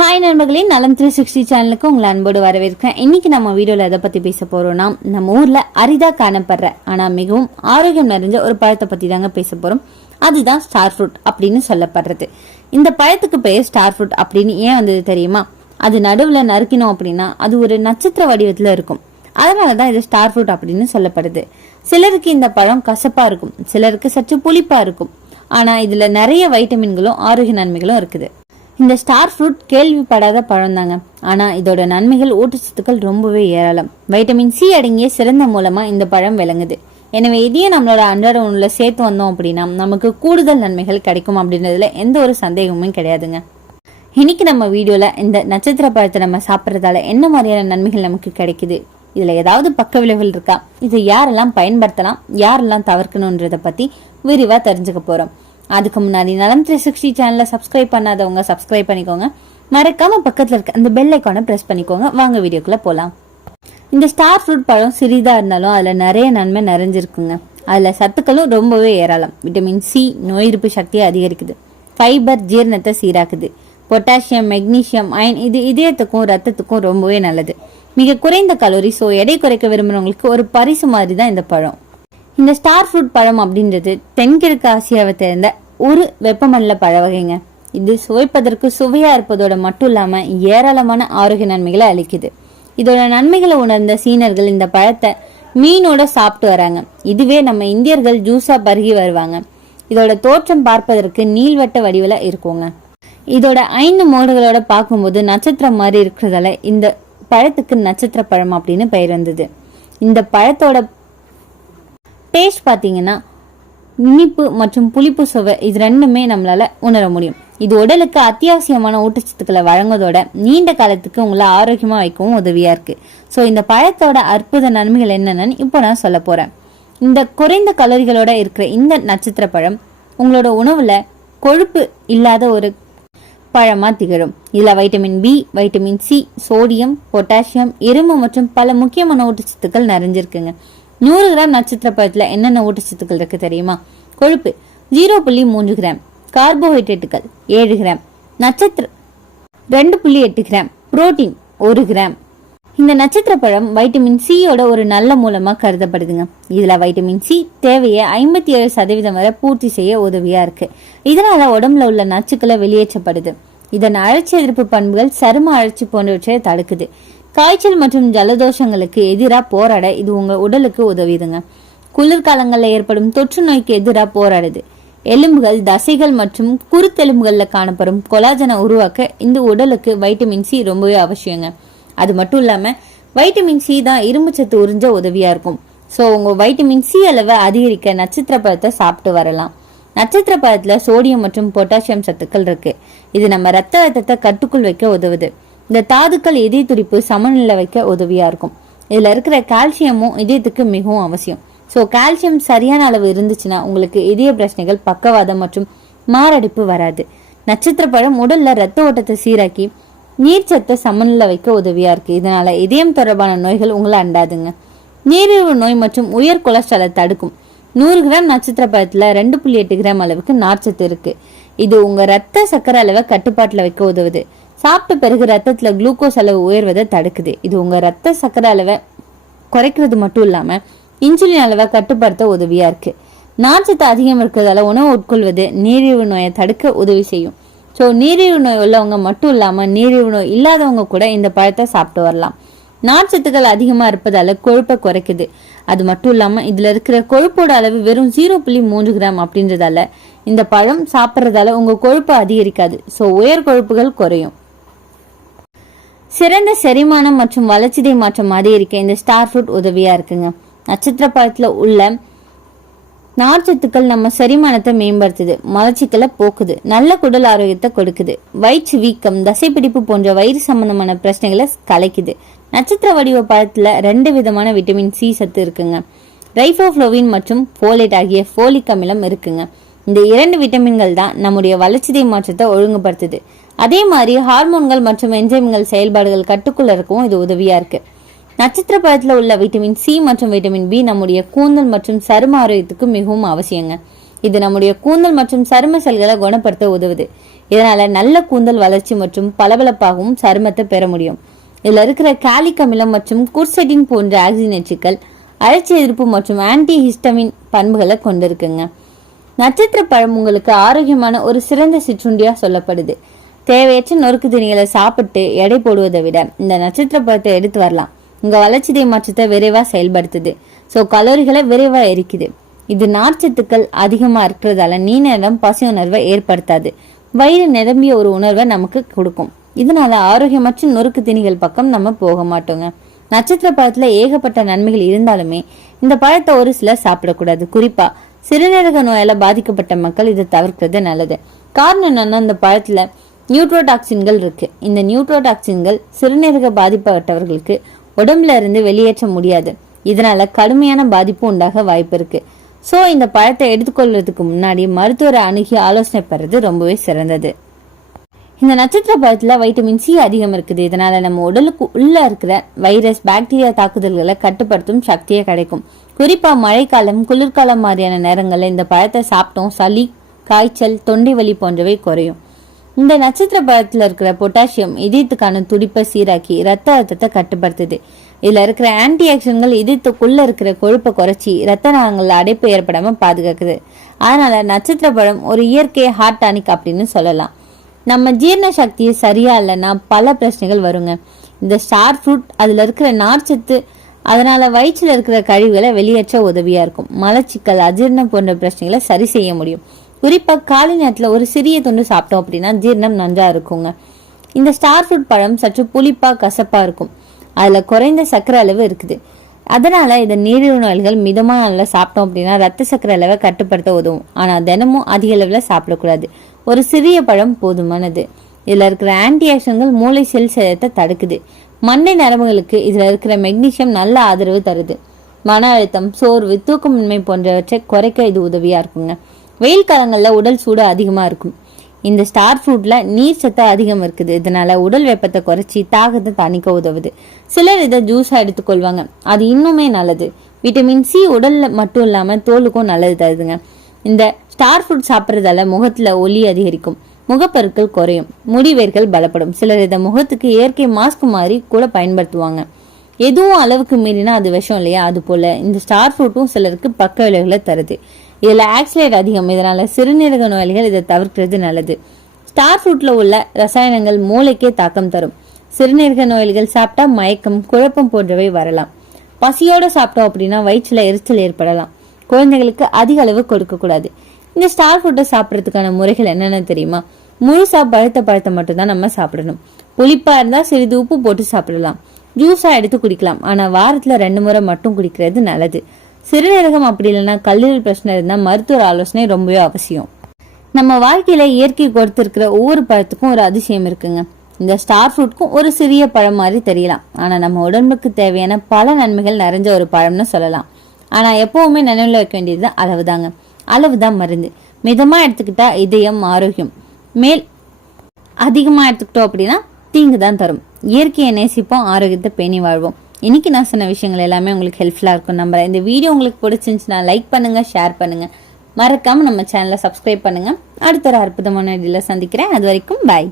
Hi நண்பர்களே, நலம் 360 சேனலுக்கு உங்களை அன்போடு வரவேற்கிறேன். இன்னைக்கு நம்ம வீடியோல எதை பத்தி பேச போறோம்னா, நம்ம ஊர்ல அரிதா காணப்படுற ஆனா மிகவும் ஆரோக்கியம் நிறைஞ்ச ஒரு பழத்தை பத்தி தாங்க பேச போறோம். அதுதான் ஸ்டார் ஃப்ரூட் அப்படின்னு சொல்லப்படுறது. இந்த பழத்துக்கு பெயர் ஸ்டார் ஃப்ரூட் அப்படின்னு ஏன் வந்தது தெரியுமா? அது நடுவுல நறுக்கினோம் அப்படின்னா அது ஒரு நட்சத்திர வடிவத்துல இருக்கும். அதனாலதான் இது ஸ்டார் ஃப்ரூட் அப்படின்னு சொல்லப்படுது. சிலருக்கு இந்த பழம் கசப்பா இருக்கும், சிலருக்கு சற்று புளிப்பா இருக்கும். ஆனா இதுல நிறைய வைட்டமின்களும் ஆரோக்கிய நன்மைகளும் இருக்குது. இந்த ஸ்டார் ஃப்ரூட் கேள்விப்படாத பழம் தாங்க. ஆனா இதோட நன்மைகள், ஊட்டச்சத்துக்கள் ரொம்பவே ஏராளம். வைட்டமின் சி அடங்கிய சிறந்த மூலமா இந்த பழம் விளங்குது. எனவே இதையும் நம்மளோட அன்றாட உணவுல சேர்த்து வந்தோம் அப்படின்னா நமக்கு கூடுதல் நன்மைகள் கிடைக்கும் அப்படின்றதுல எந்த ஒரு சந்தேகமும் கிடையாதுங்க. இன்னைக்கு நம்ம வீடியோல இந்த நட்சத்திர பழத்தை நம்ம சாப்பிட்றதால என்ன மாதிரியான நன்மைகள் நமக்கு கிடைக்குது, இதுல ஏதாவது பக்க விளைவுகள் இருக்கா, இதை யாரெல்லாம் பயன்படுத்தலாம், யாரெல்லாம் தவிர்க்கணும்ன்றத பத்தி விரிவா தெரிஞ்சுக்க போறோம். அதுக்கு முன்னாடி நலம் 360 சேனலை சப்ஸ்கிரைப் பண்ணாதவங்க சப்ஸ்கிரைப் பண்ணிக்கோங்க. மறக்காம பக்கத்துல இருக்க அந்த பெல் ஐக்கானை பிரஸ் பண்ணிக்கோங்க. வாங்க வீடியோக்குள்ள போலாம். இந்த ஸ்டார் ஃப்ரூட் பழம் சிறிதா இருந்தாலும் அதுல நிறைய நன்மை நிறைஞ்சிருக்குங்க. அதுல சத்துக்களும் ரொம்பவே ஏராளம். விட்டமின் சி நோய் எதிர்ப்பு சக்தியை அதிகரிக்குது. ஃபைபர் ஜீரணத்தை சீராக்குது. பொட்டாசியம், மெக்னீசியம், அயன் இது இதயத்துக்கும் ரத்தத்துக்கும் ரொம்பவே நல்லது. மிக குறைந்த கலோரி. ஸோ எடை குறைக்க விரும்புறவங்களுக்கு ஒரு பரிசு மாதிரி தான் இந்த பழம். இந்த ஸ்டார் ஃப்ரூட் பழம் அப்படின்றது தென்கிழக்கு ஆசியாவை சேர்ந்த ஒரு வெப்பமண்டல பழ வகைங்க. இது சுவைப்பதற்கு சுவையா இருப்பதோட மட்டும் இல்லாம ஏராளமான ஆரோக்கிய நன்மைகளை அளிக்குது. இதோட நன்மைகளை உணர்ந்த சீனர்கள் இந்த பழத்தை மீனோட சாப்பிட்டு வராங்க. இதுவே நம்ம இந்தியர்கள் ஜூஸா பருகி வருவாங்க. இதோட தோற்றம் பார்ப்பதற்கு நீள்வட்ட வடிவில இருக்குங்க. இதோட 5 மோடுகளோட பார்க்கும்போது நட்சத்திரம் மாதிரி இருக்கிறதால இந்த பழத்துக்கு நட்சத்திர பழம் அப்படின்னு பெயர் வந்தது. இந்த பழத்தோட டேஸ்ட் பார்த்தீங்கன்னா இனிப்பு மற்றும் புளிப்பு சுவை, இது ரெண்டுமே நம்மளால உணர முடியும். இது உடலுக்கு அத்தியாவசியமான ஊட்டச்சத்துக்களை வழங்குவதோட நீண்ட காலத்துக்கு உங்களை ஆரோக்கியமா வைக்கவும் உதவியா இருக்கு. ஸோ இந்த பழத்தோட அற்புத நன்மைகள் என்னென்னு இப்போ நான் சொல்ல போறேன். இந்த குறைந்த கலோரிகளோட இருக்கிற இந்த நட்சத்திர பழம் உங்களோட உணவுல கொழுப்பு இல்லாத ஒரு பழமா திகழும். இதுல vitamin B, vitamin C, sodium, potassium, இரும்பு மற்றும் பல முக்கியமான ஊட்டச்சத்துக்கள் நிறைஞ்சிருக்குங்க. 100 கிராம் நட்சத்திர பழத்துல என்னென்ன ஊட்டச்சத்துக்கள் இருக்கு தெரியுமா? கொழுப்பு 0.3 கிராம், கார்போஹைட்ரேட்டுகள் 7 கிராம், நட்சத்திர 2.8 கிராம், புரோட்டீன் 1 கிராம். இந்த நட்சத்திர பழம் வைட்டமின் சியோட ஒரு நல்ல மூலமா கருதப்படுதுங்க. இதுல வைட்டமின் சி தேவையை 57% வரை பூர்த்தி செய்ய உதவியா இருக்கு. இதனால உடம்புல உள்ள நச்சுக்களை வெளியேற்றப்படுது. இதன் அழற்சி எதிர்ப்பு பண்புகள் சரும அழற்சி போன்றவற்றை தடுக்குது. காய்ச்சல் மற்றும் ஜலதோஷங்களுக்கு எதிராக போராட இது உங்க உடலுக்கு உதவிதுங்க. குளிர்காலங்களில் ஏற்படும் தொற்று நோய்க்கு எதிராக போராடுது. எலும்புகள், தசைகள் மற்றும் குருத்தெலும்புகள்ல காணப்படும் கொலாஜனை உருவாக்க இந்த உடலுக்கு வைட்டமின் சி ரொம்பவே அவசியங்க. அது மட்டும் இல்லாம வைட்டமின் சி தான் இரும்பு சத்து உறிஞ்ச உதவியா இருக்கும். ஸோ உங்க வைட்டமின் சி அளவை அதிகரிக்க நட்சத்திர பழத்தை சாப்பிட்டு வரலாம். நட்சத்திர பழத்துல சோடியம் மற்றும் பொட்டாசியம் சத்துக்கள் இருக்கு. இது நம்ம ரத்த அழுத்தத்தை கட்டுக்குள் வைக்க உதவுது. இந்த தாதுக்கள் இதய துடிப்பு சமநிலை வைக்க உதவியா இருக்கும். இதுல இருக்கிற கால்சியமும் இதயத்துக்கு மிகவும் அவசியம். ஸோ கால்சியம் சரியான அளவு இருந்துச்சுன்னா உங்களுக்கு இதய பிரச்சனைகள், பக்கவாதம் மற்றும் மாரடைப்பு வராது. நட்சத்திர பழம் உடல்ல ரத்த ஓட்டத்தை சீராக்கி நீர்ச்சத்தை சமநிலை வைக்க உதவியா இருக்கு. இதனால இதயம் தொடர்பான நோய்கள் உங்களை அண்டாதுங்க. நீரிழிவு நோய் மற்றும் உயர் கொலஸ்ட்ராலை தடுக்கும். 100 கிராம் நட்சத்திர பழத்துல 2.8 கிராம் அளவுக்கு நார்ச்சத்து இருக்கு. இது உங்க ரத்த சக்கரை அளவை கட்டுப்பாட்டுல வைக்க உதவுது. சாப்பிட்ட பிறகு ரத்தத்துல குளுக்கோஸ் அளவு உயர்வதை தடுக்குது. இது உங்க ரத்த சக்கரை அளவை குறைக்கிறது மட்டும் இல்லாம இன்சுலின் அளவை கட்டுப்படுத்த உதவியா இருக்கு. நார்ச்சத்து அதிகம் இருக்கிறதால உணவு உட்கொள்வது நீரிழிவு நோயை தடுக்க உதவி செய்யும். ஸோ நீரிழிவு நோய் உள்ளவங்க மட்டும் இல்லாம நீரிழிவு நோய் இல்லாதவங்க கூட இந்த பழத்தை சாப்பிட்டு வரலாம். நார்ச்சத்துக்கள் அதிகமா இருப்பதால கொழுப்பை குறைக்குது. அது மட்டும் இல்லாம இதுல இருக்கிற கொழுப்போட அளவு வெறும் 0.3 கிராம் அப்படின்றதால இந்த பழம் சாப்பிட்றதால உங்க கொழுப்பு அதிகரிக்காது. ஸோ உயர் கொழுப்புகள் குறையும். சிறந்த செரிமானம் மற்றும் வளர்ச்சிதை மாற்றம் அதிகரிக்க இந்த ஸ்டார் ஃப்ரூட் உதவியா இருக்குங்க. நட்சத்திர பழத்துல உள்ள நார்ச்சத்துக்கள் நம்ம செரிமானத்தை மேம்படுத்துது, மலர்ச்சிகளை போக்குது, நல்ல குடல் ஆரோக்கியத்தை கொடுக்குது, வயிற்று வீக்கம், தசைப்பிடிப்பு போன்ற வயிறு சம்பந்தமான பிரச்சனைகளை கலைக்குது. நட்சத்திர வடிவ பழத்துல 2 விதமான விட்டமின் சி சத்து இருக்குங்க. ரைபோஃப்ளோவின் மற்றும் போலேட் ஆகிய போலிக் அமிலம் இருக்குங்க. இந்த 2 விட்டமின்கள் தான் நம்முடைய வளர்ச்சிதை மாற்றத்தை ஒழுங்குபடுத்துது. அதே மாதிரி ஹார்மோன்கள் மற்றும் என்சைம்கள் செயல்பாடுகள் கட்டுக்குள்ள இருக்கவும் இது உதவியா இருக்கு. நட்சத்திர பழத்துல உள்ள விட்டமின் சி மற்றும் விட்டமின் பி நம்முடைய கூந்தல் மற்றும் சரும ஆரோக்கியத்துக்கு மிகவும் அவசியங்க. இது நம்முடைய கூந்தல் மற்றும் சரும செல்களை குணப்படுத்த உதவுது. இதனால நல்ல கூந்தல் வளர்ச்சி மற்றும் பளபளப்பாகவும் சருமத்தை பெற முடியும். இதுல இருக்கிற காலிக் அமிலம் மற்றும் குர்செட்டின் போன்ற ஆக்சிஜனேற்றுகள் அழற்சி எதிர்ப்பு மற்றும் ஆன்டி ஹிஸ்டமின் பண்புகளை கொண்டிருக்குங்க. நட்சத்திர பழம் உங்களுக்கு ஆரோக்கியமான ஒரு சிறந்த சிற்றுண்டியா சொல்லப்படுது. தேவையற்ற நொறுக்கு தீனிகளை சாப்பிட்டு எடை போடுவதை விட இந்த நட்சத்திர பழத்தை எடுத்து வரலாம். உங்க வளர்ச்சிதை மாற்றத்தை விரைவா செயல்படுத்துது. கலோரிகளை விரைவா எரிக்குது. இது நார்ச்சத்துக்கள் அதிகமா இருக்கிறதால நீண்ட நேரம் பசி உணர்வை ஏற்படுத்தாது. வயிறு நிரம்பிய ஒரு உணர்வை நமக்கு கொடுக்கும். இதனால ஆரோக்கியமற்ற நொறுக்கு தீனிகள் பக்கம் நம்ம போக மாட்டோங்க. நட்சத்திர பழத்துல ஏகப்பட்ட நன்மைகள் இருந்தாலுமே இந்த பழத்தை ஒரு சிலர் சாப்பிடக்கூடாது. குறிப்பா சிறுநீரக நோயால பாதிக்கப்பட்ட மக்கள் இதை தவிர்க்கிறது நல்லது. காரணம் என்னன்னா, இந்த பழத்துல நியூட்ரோடாக்சின்கள் இருக்கு. இந்த நியூட்ரோடாக்சின்கள் சிறுநீரக பாதிப்பட்டவர்களுக்கு உடம்புல இருந்து வெளியேற்ற முடியாது. இதனால கடுமையான பாதிப்பு உண்டாக வாய்ப்பு இருக்கு. இந்த பழத்தை எடுத்துக்கொள்றதுக்கு முன்னாடி மருத்துவரை அணுகி ஆலோசனை பெறது ரொம்பவே சிறந்தது. இந்த நட்சத்திர பழத்துல வைட்டமின் சி அதிகம் இருக்குது. இதனால நம்ம உடலுக்கு உள்ள இருக்கிற வைரஸ் பாக்டீரியா தாக்குதல்களை கட்டுப்படுத்தும் சக்தியே கிடைக்கும். குறிப்பா மழைக்காலம் குளிர்காலம் மாதிரியான நேரங்கள்ல இந்த பழத்தை சாப்பிட்டோம் சளி காய்ச்சல் தொண்டை வலி போன்றவை குறையும். இந்த நட்சத்திர பழத்துல இருக்கிற பொட்டாசியம் இதயத்துக்கான துடிப்பை சீராக்கி ரத்த அழுத்தத்தை கட்டுப்படுத்துது. இதுல இருக்கிற ஆன்டி ஆக்சிடன்கள் இதயத்துக்குள்ள இருக்கிற கொழுப்பை குறைச்சி ரத்த நாளங்கள்ல அடைப்பு ஏற்படாம பாதுகாக்குது. அதனால நட்சத்திர பழம் ஒரு இயற்கை ஹார்ட் டானிக் அப்படின்னு சொல்லலாம். நம்ம ஜீரண சக்தி சரியா இல்லைன்னா பல பிரச்சனைகள் வருங்க. இந்த ஸ்டார் ஃப்ரூட் அதுல இருக்கிற நார்ச்சத்து அதனால வயிற்றுல இருக்கிற கழிவுகளை வெளியேற்ற உதவியா இருக்கும். மலச்சிக்கல் அஜீரணம் போன்ற பிரச்சனைகளை சரி செய்ய முடியும். குறிப்பா காலை நேரத்துல ஒரு சிறிய துண்டு சாப்பிட்டோம் அப்படின்னா ஜீரணம் நன்றா இருக்குங்க. இந்த ஸ்டார் ஃப்ரூட் பழம் சற்று புளிப்பா கசப்பா இருக்கும். அதுல குறைந்த சர்க்கரை அளவு இருக்குது. அதனால இந்த நீரிழிவு நோய்கள் மிதமான அளவுல சாப்பிட்டோம் அப்படின்னா ரத்த சர்க்கரை அளவை கட்டுப்படுத்த உதவும். ஆனா தினமும் அதிக அளவுல சாப்பிடக்கூடாது. ஒரு சிறிய பழம் போதுமானது. இதுல இருக்கிற ஆன்டி ஆக்சிடன்கள் மூளை செல் சேதத்தை தடுக்குது. மண்டை நரம்புகளுக்கு இதுல இருக்கிற மெக்னீசியம் நல்ல ஆதரவு தருது. மன அழுத்தம் சோர்வு தூக்கமின்மை போன்றவற்றை குறைக்க இது உதவியா இருக்குங்க. வெயில் காலங்கள்ல உடல் சூடு அதிகமா இருக்கும். இந்த ஸ்டார் ஃப்ரூட்ல நீர் சத்து அதிகம் இருக்குது. இதனால உடல் வெப்பத்தை குறைச்சி தாகத்தை தணிக்க உதவுது. சிலர் இதை ஜூஸா எடுத்துக்கொள்வாங்க. அது இன்னுமே நல்லது. விட்டமின் சி உடல்ல மட்டும் இல்லாம தோலுக்கும் நல்லது தருதுங்க. இந்த ஸ்டார் ஃப்ரூட் சாப்பிட்றதால முகத்துல ஒளி அதிகரிக்கும். முகப்பருக்கள் குறையும். முடிவேர்கள் பலப்படும். சிலர் இதை முகத்துக்கு இயற்கை மாஸ்க் மாதிரி கூட பயன்படுத்துவாங்க. எதுவும் அளவுக்கு மீறினா அது விஷம் இல்லையா, அது போல இந்த ஸ்டார் ஃப்ரூட்டும் சிலருக்கு பக்க விளைவுகளை தருது. இதுல ஆக்சிலேட் அதிகம். இதனால சிறுநீரக நோயாளிகள் இதை தவிர்க்கிறது நல்லது. ஸ்டார் ஃப்ரூட்ல உள்ள ரசாயனங்கள் மூளைக்கே தாக்கம் தரும். சிறுநீரக நோயாளிகள் சாப்பிட்டா மயக்கம் குழப்பம் போன்றவை வரலாம். பசியோட சாப்பிட்டோம் அப்படின்னா வயிற்றுல எரிச்சல் ஏற்படலாம். குழந்தைகளுக்கு அதிக அளவு கொடுக்க கூடாது. இந்த ஸ்டார் ஃப்ரூட்டை சாப்பிட்றதுக்கான முறைகள் என்னென்ன தெரியுமா? முழுசா பழத்தை மட்டும்தான் நம்ம சாப்பிடணும். புளிப்பா இருந்தா சிறிது உப்பு போட்டு சாப்பிடலாம். ஜூஸா எடுத்து குடிக்கலாம். ஆனா வாரத்துல 2 முறை மட்டும் குடிக்கிறது நல்லது. சிறுநீரகம் அப்படி இல்லைன்னா கல்லீரல் பிரச்சனை இருந்தா மருத்துவ ஆலோசனை ரொம்பவே அவசியம். நம்ம வாழ்க்கையில இயற்கை கொடுத்திருக்கிற ஒவ்வொரு பழத்துக்கும் ஒரு அதிசயம் இருக்குங்க. இந்த ஸ்டார் ஃப்ரூட்க்கும் ஒரு சிறிய பழம் மாதிரி தெரியலாம். ஆனா நம்ம உடம்புக்கு தேவையான பல நன்மைகள் நிறைஞ்ச ஒரு பழம்னு சொல்லலாம். ஆனா எப்பவுமே நினைவுல வைக்க வேண்டியது அளவுதாங்க. அளவுதான் மருந்து. மிதமா எடுத்துக்கிட்டா இதயம் ஆரோக்கியம். மேல் அதிகமா எடுத்துக்கிட்டோம் அப்படின்னா தீங்கு தான் தரும். இயற்கையை நேசிப்போம், ஆரோக்கியத்தை பேணி வாழ்வோம். இன்னைக்கு நான் சொன்ன விஷயங்கள் எல்லாமே உங்களுக்கு ஹெல்ப்ஃபுல்லா இருக்கும் நம்புறேன். இந்த வீடியோ உங்களுக்கு பிடிச்சிருந்துச்சுன்னா லைக் பண்ணுங்க, ஷேர் பண்ணுங்க, மறக்காம நம்ம சேனலை சப்ஸ்கிரைப் பண்ணுங்க. அடுத்த ஒரு அற்புதமான வீடியோல சந்திக்கிறேன். அது வரைக்கும் பாய்.